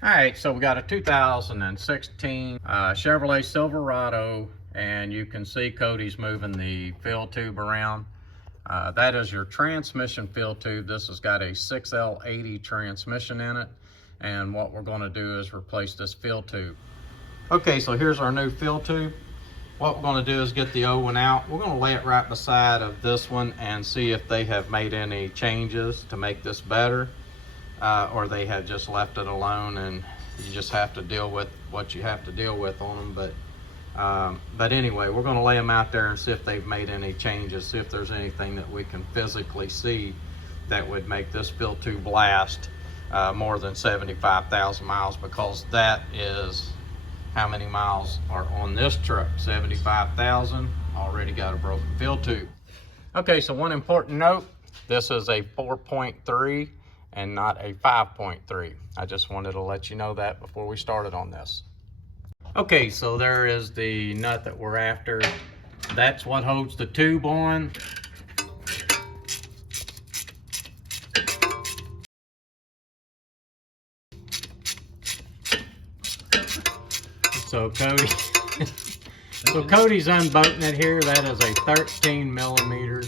All right, so we got a 2016 Chevrolet Silverado, and you can see Cody's moving the fill tube around. That is your transmission fill tube. This has got a 6L80 transmission in it, and what we're going to do is replace this fill tube. Okay, so here's our new fill tube. What we're going to do is get the old one out. We're going to lay it right beside of this one and see if they have made any changes to make this better. Or they have just left it alone and you just have to deal with what you have to deal with on them. But anyway, we're going to lay them out there and see if they've made any changes, see if there's anything that we can physically see that would make this fill tube last more than 75,000 miles, because that is how many miles are on this truck. 75,000, already got a broken fill tube. Okay, so one important note, this is a 4.3 and not a 5.3. I just wanted to let you know that before we started on this. Okay, so there is the nut that we're after. That's what holds the tube on. So Cody's unbolting it here. That is a 13 millimeter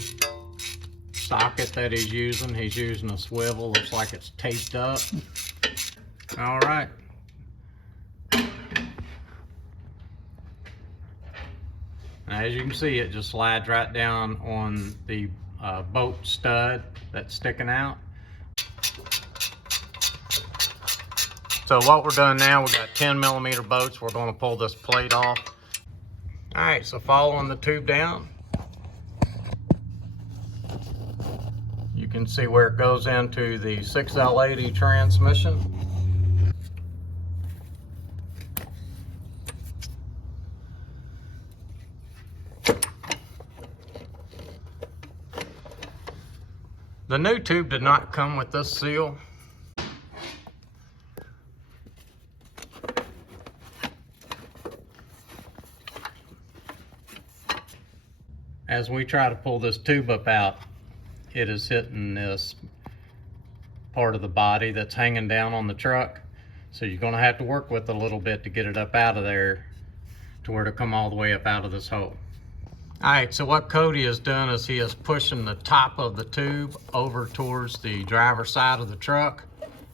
socket that he's using. He's using a swivel. Looks like it's taped up. All right. As you can see, it just slides right down on the bolt stud that's sticking out. So what we're doing now, we've got 10 millimeter bolts. We're going to pull this plate off. All right, so following the tube down, you can see where it goes into the 6L80 transmission. The new tube did not come with this seal. As we try to pull this tube up out, it is hitting this part of the body that's hanging down on the truck. So you're gonna have to work with it a little bit to get it up out of there to where to come all the way up out of this hole. All right, so what Cody has done is he is pushing the top of the tube over towards the driver's side of the truck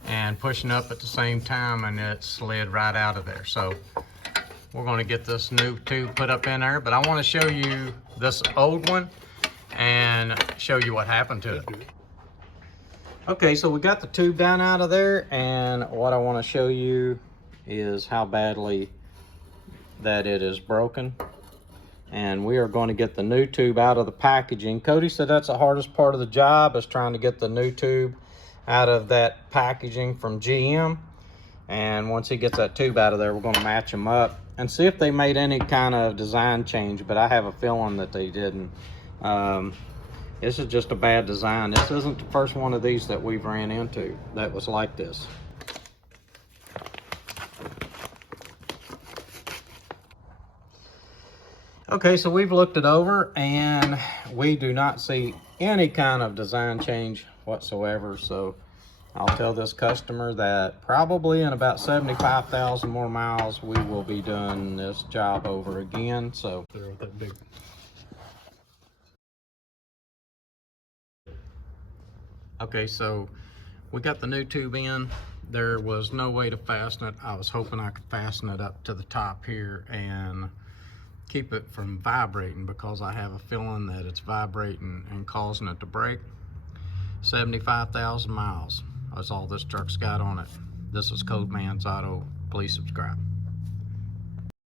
and pushing up at the same time, and it slid right out of there. So we're gonna get this new tube put up in there, but I wanna show you this old one and show you what happened to it. Okay, so we got the tube down out of there, and what I want to show you is how badly that it is broken. And we are going to get the new tube out of the packaging. Cody said that's the hardest part of the job, is trying to get the new tube out of that packaging from GM. And once he gets that tube out of there, we're going to match them up and see if they made any kind of design change, but I have a feeling that they didn't. This is just a bad design. This isn't the first one of these that we've ran into that was like this. Okay, so we've looked it over and we do not see any kind of design change whatsoever. So I'll tell this customer that probably in about 75,000 more miles, we will be doing this job over again. So okay, so we got the new tube in. There was no way to fasten it. I was hoping I could fasten it up to the top here and keep it from vibrating, because I have a feeling that it's vibrating and causing it to break. 75,000 miles. That's all this truck's got on it. This is Codeman's Auto. Please subscribe.